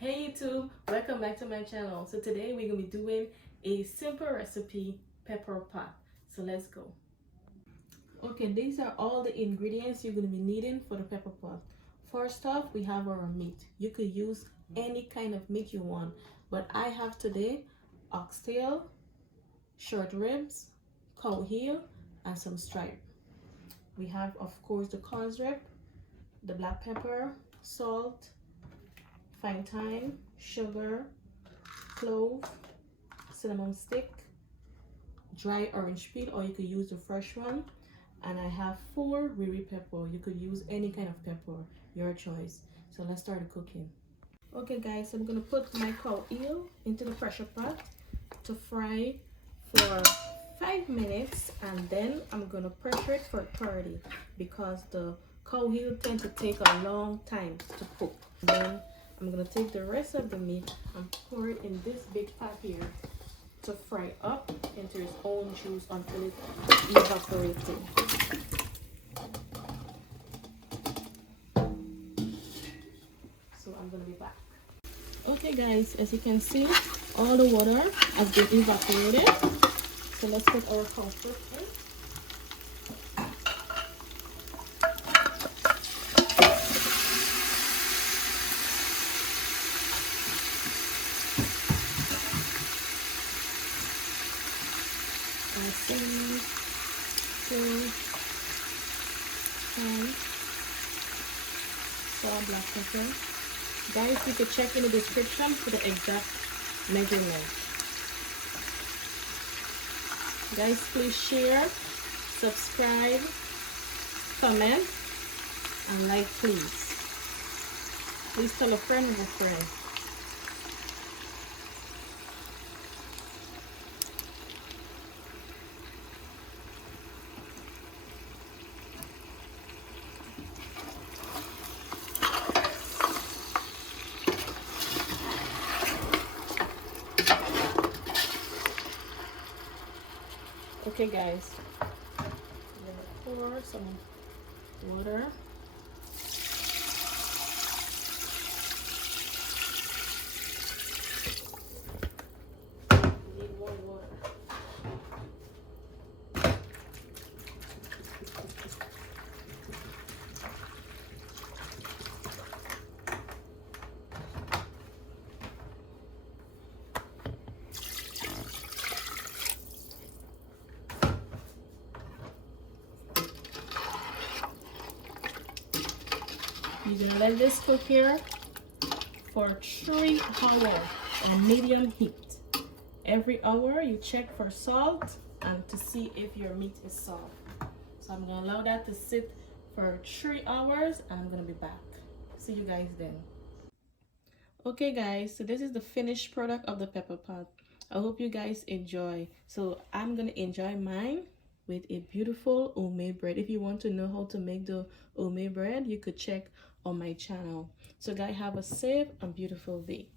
Hey YouTube, welcome back to my channel. So today we're gonna be doing a simple recipe pepper pot. So let's go. Okay, these are all the ingredients you're gonna be needing for the pepper pot. First off, we have our meat. You could use any kind of meat you want, but I have today oxtail, short ribs, cow heel, and some stripe. We have, of course, the CASSAREEP, the black pepper, salt, fine thyme, sugar, clove, cinnamon stick, dry orange peel, or you could use the fresh one. And I have 4 WIRI pepper. You could use any kind of pepper, your choice. So let's start the cooking. Okay guys, so I'm gonna put my cow heel into the pressure pot to fry for 5 minutes, and then I'm gonna pressure it for 30 because the cow heel tends to take a long time to cook. Then I'm gonna take the rest of the meat and pour it in this big pot here to fry up into its own juice until it evaporates. So I'm gonna be back. Okay guys, as you can see, all the water has been evaporated. So let's put our cow first in. Black pepper. Guys, you can check in the description for the exact measurement. Guys, please share, subscribe, comment, and like, please. Please tell a friend of a friend. Okay guys, I'm gonna pour some water. We need more water. You're gonna let this cook here for 3 hours on medium heat. Every hour you check for salt and to see if your meat is soft. So I'm gonna allow that to sit for 3 hours and I'm gonna be back. See you guys then. Okay guys, so this is the finished product of the pepper pot. I hope you guys enjoy. So I'm gonna enjoy mine with a beautiful homemade bread. If you want to know how to make the homemade bread, you could check on my channel. So guys, have a safe and beautiful day.